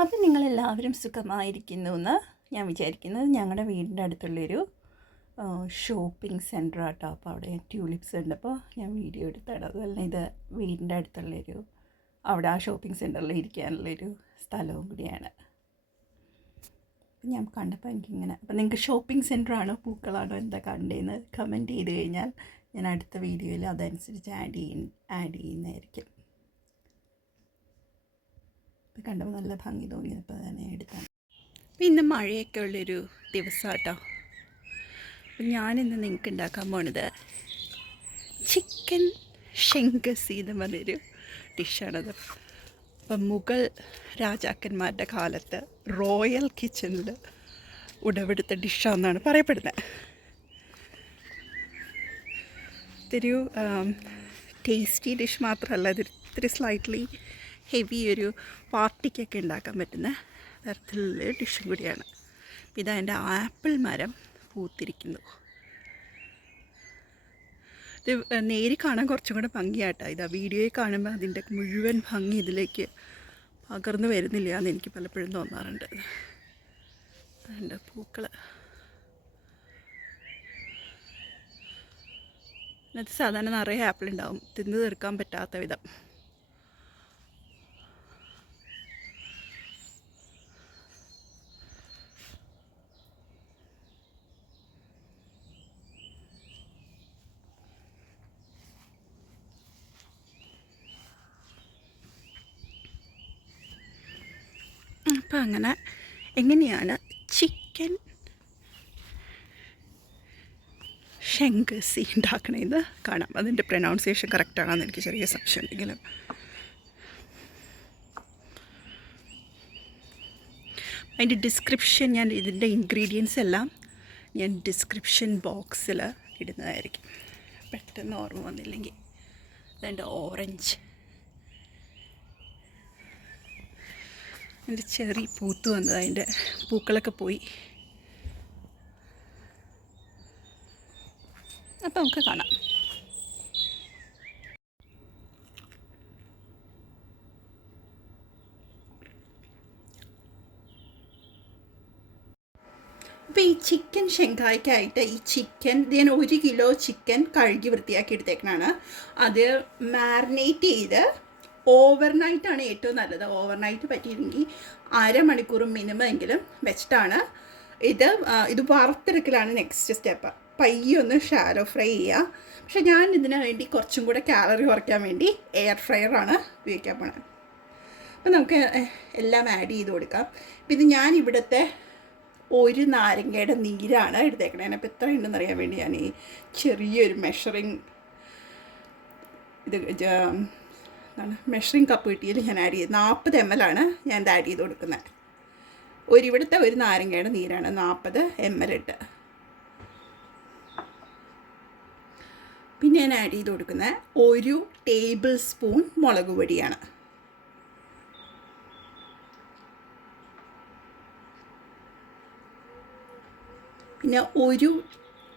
അപ്പം നിങ്ങളെല്ലാവരും സുഖമായിരിക്കുന്നുവെന്ന് ഞാൻ വിചാരിക്കുന്നത്. ഞങ്ങളുടെ വീടിൻ്റെ അടുത്തുള്ളൊരു ഷോപ്പിംഗ് സെൻറ്റർ ആട്ടോ. അപ്പോൾ അവിടെ ട്യൂലിപ്സ് ഉണ്ട്. അപ്പോൾ ഞാൻ വീഡിയോ എടുത്താണ്. അതുപോലെ തന്നെ ഇത് വീടിൻ്റെ അടുത്തുള്ളൊരു അവിടെ ആ ഷോപ്പിംഗ് സെൻറ്ററിൽ ഇരിക്കാനുള്ളൊരു സ്ഥലവും കൂടിയാണ്. ഞാൻ കണ്ടപ്പോൾ എനിക്കിങ്ങനെ, അപ്പോൾ നിങ്ങൾക്ക് ഷോപ്പിംഗ് സെൻറ്ററാണോ പൂക്കളാണോ എന്താ കണ്ടതെന്ന് കമൻറ്റ് ചെയ്ത് കഴിഞ്ഞാൽ ഞാൻ അടുത്ത വീഡിയോയിൽ അതനുസരിച്ച് ആഡ് ചെയ്യുന്നതായിരിക്കും. ഇപ്പോൾ കണ്ടപ്പോൾ നല്ല ഭംഗി തോന്നിയപ്പോൾ തന്നെ എടുത്താണ്. അപ്പോൾ ഇന്ന് മഴയൊക്കെ ഉള്ളൊരു ദിവസം കേട്ടോ. അപ്പം ഞാനിന്ന് നിങ്ങൾക്ക് ഉണ്ടാക്കാൻ പോണത് ചിക്കൻ ഷെങ്കസി എന്ന് പറഞ്ഞൊരു ഡിഷാണത്. അപ്പം മുഗൾ രാജാക്കന്മാരുടെ കാലത്ത് റോയൽ കിച്ചണിൽ ഉടവെടുത്ത ഡിഷാണെന്നാണ് പറയപ്പെടുന്നത്. ഇതൊരു ടേസ്റ്റി ഡിഷ് മാത്രമല്ല, ഇത് ഇത്തിരി സ്ലൈറ്റ്ലി ഹെവി ഒരു പാർട്ടിക്കൊക്കെ ഉണ്ടാക്കാൻ പറ്റുന്ന തരത്തിലുള്ള ഡിഷും കൂടിയാണ്. ഇതതിൻ്റെ ആപ്പിൾ മരം പൂത്തിരിക്കുന്നു. ഇത് നേരി കാണാൻ കുറച്ചും കൂടെ ഭംഗിയായിട്ടാണ്. ഇതാ വീഡിയോയിൽ കാണുമ്പോൾ അതിൻ്റെ മുഴുവൻ ഭംഗി ഇതിലേക്ക് പകർന്നു വരുന്നില്ല എന്ന് എനിക്ക് പലപ്പോഴും തോന്നാറുണ്ട്. അതിൻ്റെ പൂക്കൾ അതിനകത്ത് സാധാരണ നിറയെ ആപ്പിൾ ഉണ്ടാവും, തിന്ന് തീർക്കാൻ പറ്റാത്ത വിധം. അപ്പോൾ അങ്ങനെ എങ്ങനെയാണ് ചിക്കൻ ഷെങ്കസി ഉണ്ടാക്കണമെന്ന് കാണാം. അതിൻ്റെ പ്രൊനൗൺസിയേഷൻ കറക്റ്റാണെന്ന് എനിക്ക് ചെറിയ സംശയം ഉണ്ടെങ്കിലും. അതിൻ്റെ ഡിസ്ക്രിപ്ഷൻ ഞാൻ ഇതിൻ്റെ ഇൻഗ്രീഡിയൻസ് എല്ലാം ഞാൻ ഡിസ്ക്രിപ്ഷൻ ബോക്സിൽ ഇടുന്നതായിരിക്കും, പെട്ടെന്ന് ഓർമ്മ വന്നില്ലെങ്കിൽ. അതിൻ്റെ ഓറഞ്ച് അതിൻ്റെ ചെറി പൂത്ത് വന്നത്, അതിൻ്റെ പൂക്കളൊക്കെ പോയി. അപ്പം നമുക്ക് കാണാം. അപ്പോൾ ഈ ചിക്കൻ ഷെങ്കായ്ക്കായിട്ട് ഈ ചിക്കൻ ഞാൻ 1 കിലോ ചിക്കൻ കഴുകി വൃത്തിയാക്കി എടുത്തേക്കണാണ്. അത് മാരിനേറ്റ് ചെയ്ത് ഓവർനൈറ്റാണ് ഏറ്റവും നല്ലത്. ഓവർനൈറ്റ് പറ്റിയില്ലെങ്കിൽ അരമണിക്കൂർ മിനിമം എങ്കിലും വെച്ചിട്ടാണ് ഇത് വറുത്തെടുക്കലാണ് നെക്സ്റ്റ് സ്റ്റെപ്പ്. പയ്യൊന്ന് ഷാലോ ഫ്രൈ ചെയ്യുക. പക്ഷെ ഞാൻ ഇതിന് വേണ്ടി കുറച്ചും കൂടെ കാലറി കുറയ്ക്കാൻ വേണ്ടി എയർ ഫ്രയറാണ് ഉപയോഗിക്കാൻ പോണത്. അപ്പം നമുക്ക് എല്ലാം ആഡ് ചെയ്ത് കൊടുക്കാം. അപ്പം ഇത് ഞാൻ ഇവിടുത്തെ 1 നാരങ്ങയുടെ നീരാണ് എടുത്തേക്കണേ. അപ്പോൾ എത്ര ഉണ്ടെന്ന് അറിയാൻ വേണ്ടി ഞാൻ ഈ ചെറിയൊരു മെഷറിങ് കപ്പ് കിട്ടിയതിൽ ഞാൻ ആഡ് ചെയ്ത് 40 ml ആണ് ഞാൻ ഇത് ആഡ് ചെയ്ത് കൊടുക്കുന്നത്. ഇവിടുത്തെ 1 നാരങ്ങയുടെ നീരാണ് 40 ml ഇട്ട്. പിന്നെ ഞാൻ ആഡ് ചെയ്ത് കൊടുക്കുന്നത് 1 ടേബിൾ സ്പൂൺ മുളക് പൊടിയാണ്. പിന്നെ 1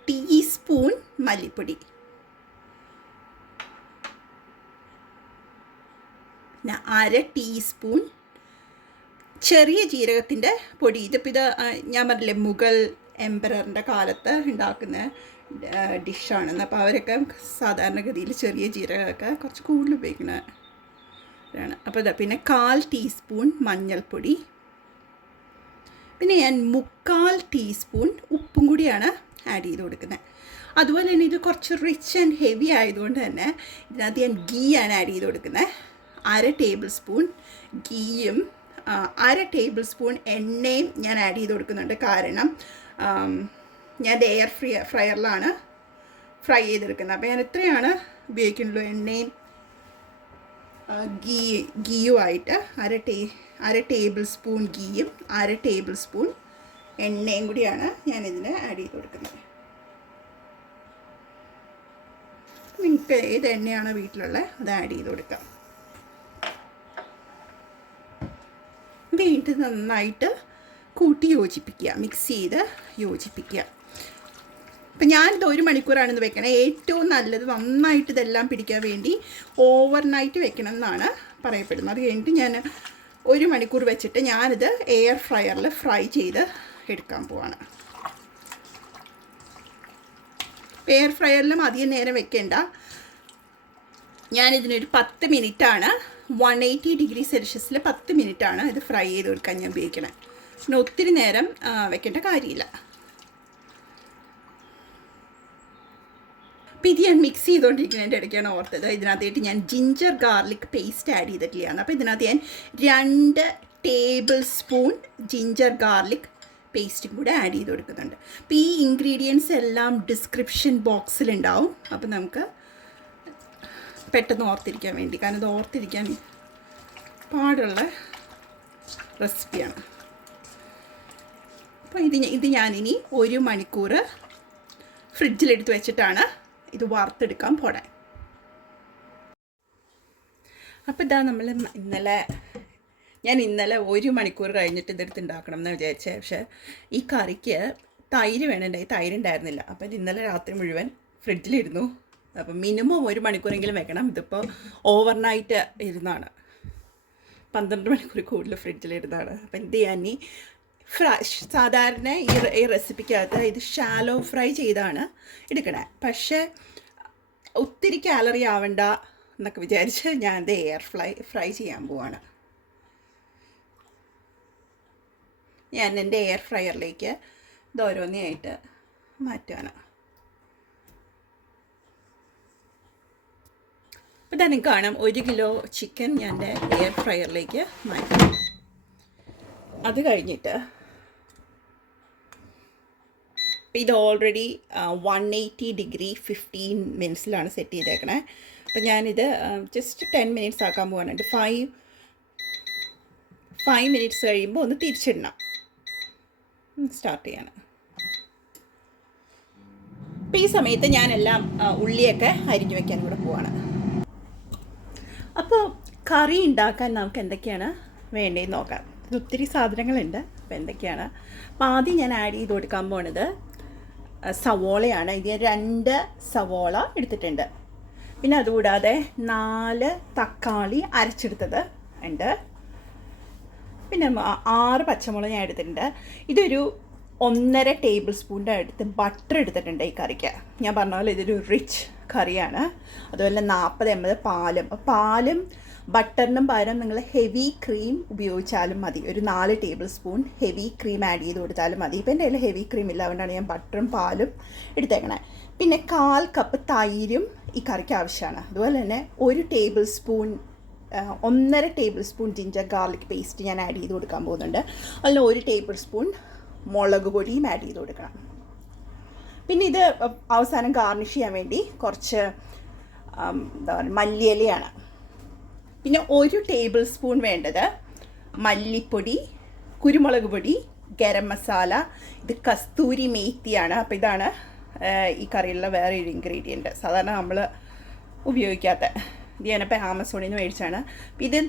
ടീസ്പൂൺ മല്ലിപ്പൊടി, പിന്നെ 1/2 ടീസ്പൂൺ ചെറിയ ജീരകത്തിൻ്റെ പൊടി. ഇതിപ്പോൾ ഞാൻ പറഞ്ഞില്ലേ മുഗൾ എംപററിൻ്റെ കാലത്ത് ഉണ്ടാക്കുന്ന ഡിഷാണെന്ന്. അപ്പോൾ അവരൊക്കെ സാധാരണഗതിയിൽ ചെറിയ ജീരകമൊക്കെ കുറച്ച് കൂടുതൽ ഉപയോഗിക്കുന്നതാണ്. അപ്പോൾ പിന്നെ 1/4 ടീസ്പൂൺ മഞ്ഞൾപ്പൊടി, പിന്നെ ഞാൻ 3/4 ടീസ്പൂൺ ഉപ്പും കൂടിയാണ് ആഡ് ചെയ്ത് കൊടുക്കുന്നത്. അതുപോലെ തന്നെ ഇത് കുറച്ച് റിച്ച് ആൻഡ് ഹെവി ആയതുകൊണ്ട് തന്നെ ഇതിനകത്ത് ഞാൻ ഗീ ആണ് ആഡ് ചെയ്ത് കൊടുക്കുന്നത്. 1/2 ടേബിൾ സ്പൂൺ ഗീയും 1/2 ടേബിൾ സ്പൂൺ എണ്ണയും ഞാൻ ആഡ് ചെയ്ത് കൊടുക്കുന്നുണ്ട്. കാരണം ഞാൻ എയർ ഫ്രയറിലാണ് ഫ്രൈ ചെയ്തെടുക്കുന്നത്. അപ്പോൾ ഞാൻ എത്രയാണ് ഉപയോഗിക്കുന്നുള്ളൂ, എണ്ണയും ഗീയുമായിട്ട് 1/2 ടേബിൾ സ്പൂൺ ഗീയും 1/2 ടേബിൾ സ്പൂൺ എണ്ണയും കൂടിയാണ് ഞാനിതിന് ആഡ് ചെയ്ത് കൊടുക്കുന്നത്. നിങ്ങൾക്ക് ഏത് എണ്ണയാണോ വീട്ടിലുള്ളത് അത് ആഡ് ചെയ്ത് കൊടുക്കാം. വീണ്ടും നന്നായിട്ട് കൂട്ടി യോജിപ്പിക്കുക, മിക്സ് ചെയ്ത് യോജിപ്പിക്കുക. അപ്പം ഞാനിത് 1 മണിക്കൂറാണെന്ന് വെക്കണം. ഏറ്റവും നല്ലത് നന്നായിട്ട് ഇതെല്ലാം പിടിക്കാൻ വേണ്ടി ഓവർനൈറ്റ് വെക്കണം എന്നാണ് പറയപ്പെടുന്നത്. അത് കഴിഞ്ഞിട്ട് ഞാൻ 1 മണിക്കൂർ വെച്ചിട്ട് ഞാനിത് എയർ ഫ്രയറിൽ ഫ്രൈ ചെയ്ത് എടുക്കാൻ പോവാണ്. എയർ ഫ്രയറിലും അധികം നേരം വെക്കേണ്ട. ഞാനിതിനൊരു 10 മിനിറ്റാണ് 180 ഡിഗ്രി സെൽഷ്യസിൽ 10 മിനിറ്റാണ് ഇത് ഫ്രൈ ചെയ്ത് കൊടുക്കാൻ ഞാൻ ഉപയോഗിക്കണേ. പിന്നെ ഒത്തിരി നേരം വെക്കേണ്ട കാര്യമില്ല. അപ്പോൾ ഇത് ഞാൻ മിക്സ് ചെയ്തുകൊണ്ടിരിക്കുന്നതിൻ്റെ ഇടയ്ക്കാണ് ഓർത്തത് ഇതിനകത്തായിട്ട് ഞാൻ ജിഞ്ചർ ഗാർലിക് പേസ്റ്റ് ആഡ് ചെയ്തിട്ടില്ലാണ്. അപ്പോൾ ഇതിനകത്ത് ഞാൻ 2 ടേബിൾ സ്പൂൺ ജിഞ്ചർ ഗാർലിക് പേസ്റ്റും കൂടെ ആഡ് ചെയ്ത് കൊടുക്കുന്നുണ്ട്. അപ്പോൾ ഈ ഇൻഗ്രീഡിയൻസ് എല്ലാം ഡിസ്ക്രിപ്ഷൻ ബോക്സിലുണ്ടാവും. അപ്പോൾ നമുക്ക് പെട്ടെന്ന് ഓർത്തിരിക്കാൻ വേണ്ടി, കാരണം ഇത് ഓർത്തിരിക്കാൻ പാടുള്ള റെസിപ്പിയാണ്. അപ്പോൾ ഇത് ഞാനിനി 1 മണിക്കൂർ ഫ്രിഡ്ജിലെടുത്ത് വെച്ചിട്ടാണ് ഇത് വറുത്തെടുക്കാൻ പോണേ. അപ്പോൾ ഇതാ നമ്മൾ ഇന്നലെ 1 മണിക്കൂർ കഴിഞ്ഞിട്ട് ഇതെടുത്ത് ഉണ്ടാക്കണം എന്ന് വിചാരിച്ചത്. പക്ഷേ ഈ കറിക്ക് തൈര് വേണമുണ്ടായി, തൈര് ഉണ്ടായിരുന്നില്ല. അപ്പോൾ ഇത് ഇന്നലെ രാത്രി മുഴുവൻ ഫ്രിഡ്ജിലിരുന്നു. അപ്പം മിനിമം 1 മണിക്കൂറെങ്കിലും വെക്കണം. ഇതിപ്പോൾ ഓവർനൈറ്റ് ഇരുന്നാണ്, 12 മണിക്കൂർ കൂടുതൽ ഫ്രിഡ്ജിലിരുന്നാണ്. അപ്പം ഇത് ഞാൻ സാധാരണ ഈ റെസിപ്പിക്കകത്ത് ഇത് ഷാലോ ഫ്രൈ ചെയ്താണ് എടുക്കണേ. പക്ഷേ ഒത്തിരി കാലറി ആവണ്ട എന്നൊക്കെ വിചാരിച്ച് ഞാനിത് എയർ ഫ്രൈ ചെയ്യാൻ പോവാണ്. ഞാൻ എൻ്റെ എയർ ഫ്രയറിലേക്ക് ഇത് ഓരോന്നായിട്ട് മാറ്റുകയാണ്. അപ്പോൾ ഇതാ നിങ്ങൾക്ക് കാണാം 1 കിലോ ചിക്കൻ ഞാൻ എൻ്റെ എയർ ഫ്രയറിലേക്ക് മാറ്റി. അത് കഴിഞ്ഞിട്ട് ഇത് ഓൾറെഡി 180 ഡിഗ്രി 15 മിനിറ്റ്സിലാണ് സെറ്റ് ചെയ്തേക്കണേ. അപ്പോൾ ഞാനിത് ജസ്റ്റ് 10 മിനിറ്റ്സ് ആക്കാൻ പോകാനുണ്ട്. 5 മിനിറ്റ്സ് കഴിയുമ്പോൾ ഒന്ന് തിരിച്ചിടണം. സ്റ്റാർട്ട് ചെയ്യണം. അപ്പോൾ ഈ സമയത്ത് ഞാനെല്ലാം ഉള്ളിയൊക്കെ അരിഞ്ഞു വയ്ക്കാൻ കൂടെ പോവാണ്. അപ്പോൾ കറി ഉണ്ടാക്കാൻ നമുക്ക് എന്തൊക്കെയാണ് വേണ്ടതെന്ന് നോക്കാം. ഇത് ഒത്തിരി സാധനങ്ങളുണ്ട്. അപ്പോൾ എന്തൊക്കെയാണ്? അപ്പോൾ ആദ്യം ഞാൻ ആഡ് ചെയ്ത് കൊടുക്കാൻ പോണത് സവോളയാണ്. ഇത് 2 സവോള എടുത്തിട്ടുണ്ട്. പിന്നെ അതുകൂടാതെ 4 തക്കാളി അരച്ചെടുത്തത് ഉണ്ട്. പിന്നെ 6 പച്ചമുളക് ഞാൻ എടുത്തിട്ടുണ്ട്. ഇതൊരു 1.5 ടേബിൾ സ്പൂണിൻ്റെ അടുത്ത് ബട്ടർ എടുത്തിട്ടുണ്ട് ഈ കറിക്ക്. ഞാൻ പറഞ്ഞ പോലെ ഇതൊരു റിച്ച് കറിയാണ്. അതുപോലെ 40 ml പാലും. പാലും ബട്ടറിനും പകരം നിങ്ങൾ ഹെവി ക്രീം ഉപയോഗിച്ചാലും മതി. ഒരു 4 table spoon heavy cream add ചെയ്ത് കൊടുത്താലും മതി. ഇപ്പം എൻ്റെ കയ്യിൽ ഹെവി ക്രീം ഇല്ല, അതുകൊണ്ടാണ് ഞാൻ ബട്ടറും പാലും എടുത്തേക്കണേ. പിന്നെ 1/4 കപ്പ് തൈരും ഈ കറിക്ക് ആവശ്യമാണ്. അതുപോലെ തന്നെ 1 table spoon 1.5 table spoon ginger garlic paste ഞാൻ ആഡ് ചെയ്ത് കൊടുക്കാൻ പോകുന്നുണ്ട്. അതിൽ 1 ടേബിൾ സ്പൂൺ മുളക് പൊടിയും ആഡ് ചെയ്ത് കൊടുക്കണം. പിന്നെ ഇത് അവസാനം ഗാർണിഷ് ചെയ്യാൻ വേണ്ടി കുറച്ച് എന്താ പറയുക മല്ലിയിലയാണ്. പിന്നെ 1 ടേബിൾ സ്പൂൺ വേണ്ടത് മല്ലിപ്പൊടി, കുരുമുളക് പൊടി, ഗരം മസാല, ഇത് കസ്തൂരി മേത്തിയാണ്. അപ്പോൾ ഇതാണ് ഈ കറിയിലുള്ള വേറെ ഒരു ഇൻഗ്രീഡിയൻറ്റ്, സാധാരണ നമ്മൾ ഉപയോഗിക്കാത്ത. ഇത് ഞാനിപ്പോൾ ആമസോണിൽ നിന്ന് മേടിച്ചാണ്. ഇത്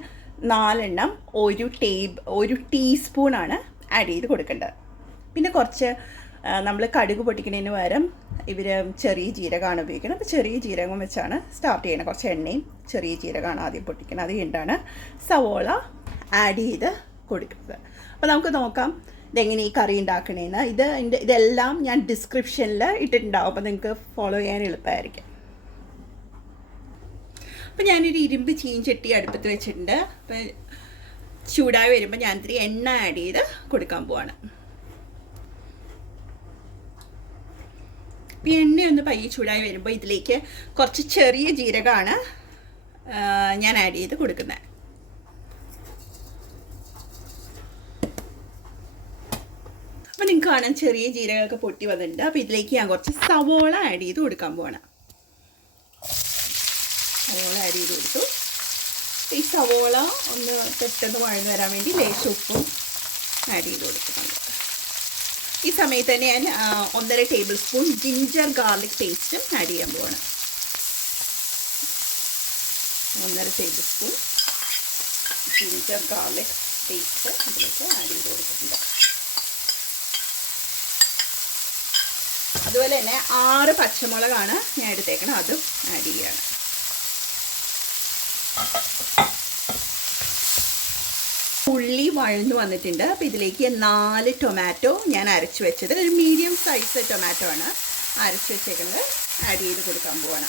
4 എണ്ണം 1 ടീസ്പൂണാണ് ആഡ് ചെയ്ത് കൊടുക്കേണ്ടത്. പിന്നെ കുറച്ച് നമ്മൾ കടുക് പൊട്ടിക്കുന്നതിന് പകരം ഇവർ ചെറിയ ജീരകമാണ് ഉപയോഗിക്കുന്നത്. അപ്പോൾ ചെറിയ ജീരകം വെച്ചാണ് സ്റ്റാർട്ട് ചെയ്യുന്നത്. കുറച്ച് എണ്ണയും ചെറിയ ജീരകമാണ് ആദ്യം പൊട്ടിക്കുന്നത്. അത് കഴിഞ്ഞിട്ടാണ് സവോള ആഡ് ചെയ്ത് കൊടുക്കുന്നത്. അപ്പോൾ നമുക്ക് നോക്കാം ഇതെങ്ങനെ ഈ കറി ഉണ്ടാക്കണേന്ന്. ഇതെല്ലാം ഞാൻ ഡിസ്ക്രിപ്ഷനിൽ ഇട്ടിട്ടുണ്ടാവും, അപ്പോൾ നിങ്ങൾക്ക് ഫോളോ ചെയ്യാൻ എളുപ്പമായിരിക്കും. അപ്പോൾ ഞാനൊരു ഇരുമ്പ് ചീഞ്ചട്ടി അടുപ്പത്ത് വെച്ചിട്ടുണ്ട്. അപ്പോൾ ചൂടായി വരുമ്പോൾ ഞാൻ ഇത്തിരി എണ്ണ ആഡ് ചെയ്ത് കൊടുക്കാൻ പോവാണ്. അപ്പോൾ എണ്ണയൊന്ന് പയ്യെ ചൂടായി വരുമ്പോൾ ഇതിലേക്ക് കുറച്ച് ചെറിയ ജീരകമാണ് ഞാൻ ആഡ് ചെയ്ത് കൊടുക്കുന്നത്. അപ്പോൾ നിങ്ങൾക്ക് കാണാൻ ചെറിയ ജീരകമൊക്കെ പൊട്ടി വന്നിട്ടുണ്ട്. അപ്പോൾ ഇതിലേക്ക് ഞാൻ കുറച്ച് സവോള ആഡ് ചെയ്ത് കൊടുക്കാൻ പോവാണ്. സവോള ആഡ് ചെയ്ത് കൊടുത്തു. ഈ സവോള ഒന്ന് പെട്ടെന്ന് വഴന്ന് വരാൻ വേണ്ടി ലേശം ഉപ്പും ആഡ് ചെയ്ത് കൊടുക്കുന്നുണ്ട്. ഈ സമയത്ത് തന്നെ ഞാൻ 1.5 ടേബിൾ സ്പൂൺ ജിഞ്ചർ ഗാർലിക് പേസ്റ്റും ആഡ് ചെയ്യാൻ പോവാണ്. 1.5 table spoon ginger garlic paste ഇതിലേക്ക് ആഡ് ചെയ്ത് കൊടുക്കുന്നുണ്ട്. അതുപോലെ തന്നെ 6 പച്ചമുളകാണ് ഞാൻ എടുത്തേക്കണം, അതും ആഡ് ചെയ്യുകയാണ്. ഉള്ളി വഴന്നു വന്നിട്ടുണ്ട്. അപ്പോൾ ഇതിലേക്ക് 4 ടൊമാറ്റോ ഞാൻ അരച്ച് വെച്ചത്, ഒരു മീഡിയം സൈസ് ടൊമാറ്റോ ആണ് അരച്ച് വെച്ചേക്കുന്നത്, ആഡ് ചെയ്ത് കൊടുക്കാൻ പോവാണ്.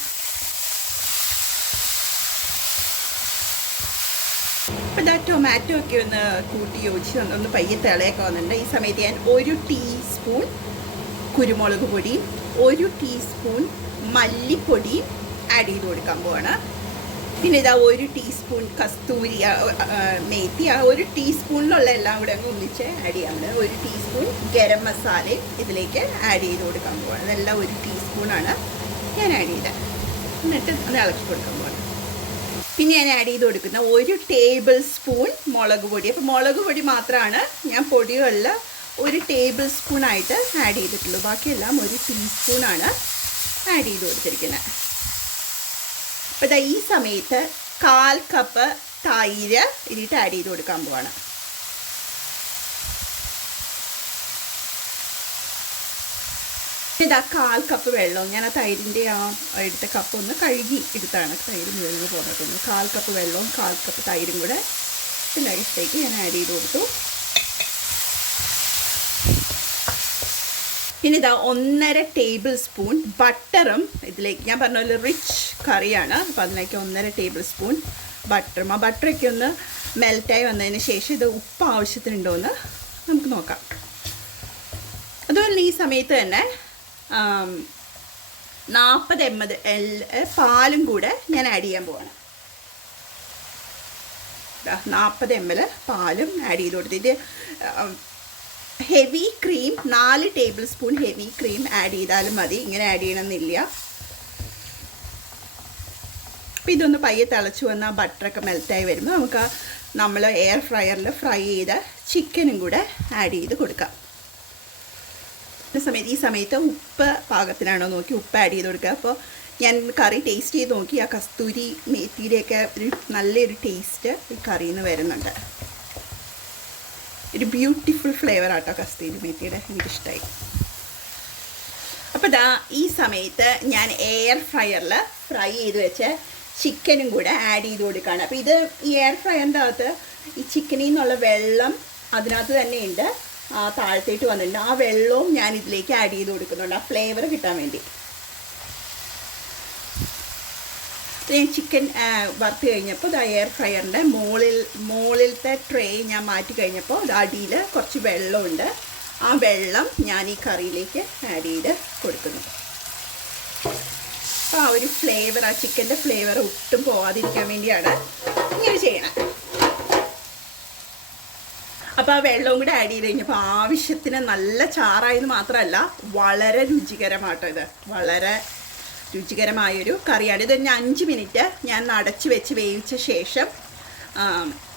അപ്പോൾ ഇതാ ടൊമാറ്റോ ഒക്കെ ഒന്ന് കൂട്ടി യോജിച്ച് ഒന്ന് പയ്യെ തിളയൊക്കെ വന്നിട്ടുണ്ട്. ഈ സമയത്ത് ഞാൻ 1 ടീസ്പൂൺ കുരുമുളക് പൊടി, 1 ടീസ്പൂൺ മല്ലിപ്പൊടി ആഡ് ചെയ്ത് കൊടുക്കാൻ പോവാണ്. പിന്നെ ഇതാ 1 ടീസ്പൂൺ കസ്തൂരി മേത്തി, 1 ടീസ്പൂണിലുള്ള എല്ലാം കൂടെ അങ്ങ് ഒന്നിച്ച് ആഡ് ചെയ്യാറുണ്ട്. 1 ടീസ്പൂൺ ഗരം മസാലയും ഇതിലേക്ക് ആഡ് ചെയ്ത് കൊടുക്കാൻ പോവാണ്. ഇതെല്ലാം 1 ടീസ്പൂണാണ് ഞാൻ ആഡ് ചെയ്തത്. എന്നിട്ട് അത് ഇളക്കി കൊടുക്കാൻ പോവാണ്. പിന്നെ ഞാൻ ആഡ് ചെയ്ത് കൊടുക്കുന്ന 1 ടേബിൾ സ്പൂൺ മുളക് പൊടി. അപ്പോൾ മുളക് പൊടി മാത്രമാണ് ഞാൻ പൊടികളിൽ 1 ടേബിൾ സ്പൂണായിട്ട് ആഡ് ചെയ്തിട്ടുള്ളൂ. ബാക്കിയെല്ലാം 1 ടീസ്പൂണാണ് ആഡ് ചെയ്ത് കൊടുത്തിരിക്കുന്നത്. അപ്പോൾ ഇതാ ഈ സമയത്ത് 1/4 കപ്പ് തൈര് ഇതിട്ട് ആഡ് ചെയ്ത് കൊടുക്കാൻ പോവാണ്. ഇതാ 1/4 കപ്പ് വെള്ളം, ഞാൻ ആ തൈരിൻ്റെ എടുത്ത കപ്പ് ഒന്ന് കഴുകി എടുത്താണ്, തൈര് മുഴുവൻ പോകത്തുള്ളൂ. 1/4 കപ്പ് വെള്ളവും 1/4 കപ്പ് തൈരും കൂടെ ഇതിനകത്തേക്ക് ഞാൻ ആഡ് ചെയ്ത് കൊടുത്തു. പിന്നെ ഇതാ 1.5 ടേബിൾ സ്പൂൺ ബട്ടറും ഇതിലേക്ക്, ഞാൻ പറഞ്ഞ പോലെ റിച്ച് കറിയാണ്, അപ്പോൾ അതിലേക്ക് 1.5 ടേബിൾ സ്പൂൺ ബട്ടറും. ആ ബട്ടറൊക്കെ ഒന്ന് മെൽറ്റായി വന്നതിന് ശേഷം ഇത് ഉപ്പ് ആവശ്യത്തിനുണ്ടോ എന്ന് നമുക്ക് നോക്കാം. അതുപോലെ ഈ സമയത്ത് തന്നെ 40 ml പാലും കൂടെ ഞാൻ ആഡ് ചെയ്യാൻ പോവാണ്. 40 ml പാലും ആഡ് ചെയ്ത് കൊടുത്ത്, ഇത് heavy cream 4 table spoon heavy cream add ചെയ്താലും മതി, ഇങ്ങനെ ആഡ് ചെയ്യണമെന്നില്ല. അപ്പോൾ ഇതൊന്ന് പയ്യെ തിളച്ച് വന്ന് ആ ബട്ടറൊക്കെ മെൽറ്റായി വരുമ്പോൾ നമുക്ക് നമ്മൾ എയർ ഫ്രയറിൽ ഫ്രൈ ചെയ്ത ചിക്കനും കൂടെ ആഡ് ചെയ്ത് കൊടുക്കാം. ഈ സമയത്ത് ഉപ്പ് പാകത്തിനാണോ നോക്കി ഉപ്പ് ആഡ് ചെയ്ത് കൊടുക്കുക. അപ്പോൾ ഞാൻ കറി ടേസ്റ്റ് ചെയ്ത് നോക്കി, ആ കസ്തൂരി മേത്തിയുടെയൊക്കെ ഒരു നല്ലൊരു ടേസ്റ്റ് ഈ കറിയിൽ നിന്ന് വരുന്നുണ്ട്. ഒരു ബ്യൂട്ടിഫുൾ ഫ്ലേവർ ആട്ടോ കസ്തൂരി മേത്തിയുടെ, എനിക്കിഷ്ടമായി. അപ്പോൾ ഈ സമയത്ത് ഞാൻ എയർ ഫ്രയറിൽ ഫ്രൈ ചെയ്ത് വെച്ച ചിക്കനും കൂടെ ആഡ് ചെയ്ത് കൊടുക്കുകയാണ്. അപ്പോൾ ഇത് ഈ എയർ ഫ്രയറിൻ്റെ അകത്ത് ഈ ചിക്കനിൽ നിന്നുള്ള വെള്ളം അതിനകത്ത് തന്നെ ഉണ്ട്, താഴത്തേട്ട് വന്നിട്ടുണ്ട്. ആ വെള്ളവും ഞാൻ ഇതിലേക്ക് ആഡ് ചെയ്ത് കൊടുക്കുന്നുണ്ട്, ആ ഫ്ലേവർ കിട്ടാൻ വേണ്ടി. ഞാൻ ചിക്കൻ വറുത്ത് കഴിഞ്ഞപ്പോൾ എയർ ഫ്രയറിൻ്റെ മുകളിലത്തെ ട്രേ ഞാൻ മാറ്റി കഴിഞ്ഞപ്പോൾ അടിയിൽ കുറച്ച് വെള്ളമുണ്ട്, ആ വെള്ളം ഞാൻ ഈ കറിയിലേക്ക് ആഡ് ചെയ്ത് കൊടുക്കുന്നു. അപ്പോൾ ആ ഒരു ഫ്ലേവർ, ആ ചിക്കൻ്റെ ഫ്ലേവർ ഒട്ടും പോകാതിരിക്കാൻ വേണ്ടിയാണ് ഇങ്ങനെ ചെയ്യണം. അപ്പോൾ ആ വെള്ളവും കൂടെ ആഡ് ചെയ്ത് കഴിഞ്ഞപ്പോൾ ആവശ്യത്തിന് നല്ല ചാറായെന്ന് മാത്രമല്ല വളരെ രുചികരമാട്ടോ. ഇത് വളരെ രുചികരമായൊരു കറിയാണ്. ഇത് 5 മിനിറ്റ് ഞാൻ അടച്ച് വെച്ച് വേവിച്ച ശേഷം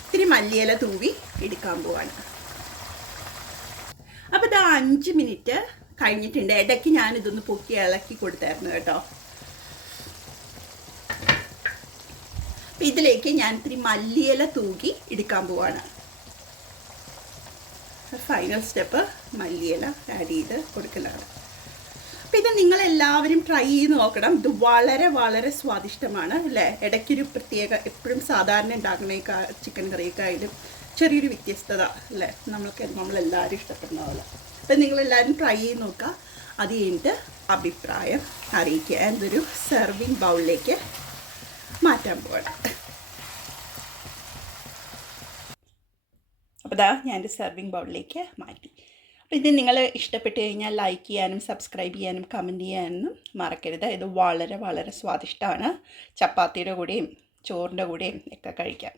ഇത്തിരി മല്ലിയില തൂവി എടുക്കാൻ പോവാണ്. അപ്പോൾ ഇത് 5 മിനിറ്റ് കഴിഞ്ഞിട്ടുണ്ട്. ഇടയ്ക്ക് ഞാനിതൊന്ന് പൊക്കി ഇളക്കി കൊടുത്തായിരുന്നു കേട്ടോ. അപ്പം ഇതിലേക്ക് ഞാൻ ഇത്തിരി മല്ലിയില തൂക്കി എടുക്കാൻ പോവാണ്. ഫൈനൽ സ്റ്റെപ്പ് മല്ലിയില ആഡ് ചെയ്ത് കൊടുക്കലാണ്. അപ്പം ഇത് നിങ്ങളെല്ലാവരും ട്രൈ ചെയ്ത് നോക്കണം. ഇത് വളരെ വളരെ സ്വാദിഷ്ടമാണ് അല്ലേ. ഇടയ്ക്കൊരു പ്രത്യേക, എപ്പോഴും സാധാരണ ഉണ്ടാക്കുന്ന ചിക്കൻ കറിയൊക്കെയായാലും ചെറിയൊരു വ്യത്യസ്തത അല്ലേ, നമ്മളെല്ലാവരും ഇഷ്ടപ്പെടുന്ന പോലെ. അപ്പം നിങ്ങളെല്ലാവരും ട്രൈ ചെയ്ത് നോക്കുക. അത് കഴിഞ്ഞിട്ട് അഭിപ്രായം അറിയിക്കുക. എന്തൊരു സെർവിങ് ബൗളിലേക്ക് മാറ്റാൻ പോകണം. അപ്പോൾ ഞാനൊരു സെർവിങ് ബൗളിലേക്ക് മാറ്റി. അപ്പോൾ ഇത് നിങ്ങൾ ഇഷ്ടപ്പെട്ട് കഴിഞ്ഞാൽ ലൈക്ക് ചെയ്യാനും സബ്സ്ക്രൈബ് ചെയ്യാനും കമൻറ്റ് ചെയ്യാനും മറക്കരുത്. ഇത് വളരെ വളരെ സ്വാദിഷ്ടമാണ്. ചപ്പാത്തിയുടെ കൂടെയും ചോറിൻ്റെ കൂടെയും ഒക്കെ കഴിക്കാം.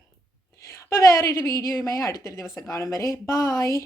അപ്പോൾ വേറൊരു വീഡിയോയുമായി അടുത്തൊരു ദിവസം കാണും വരെ ബായ്.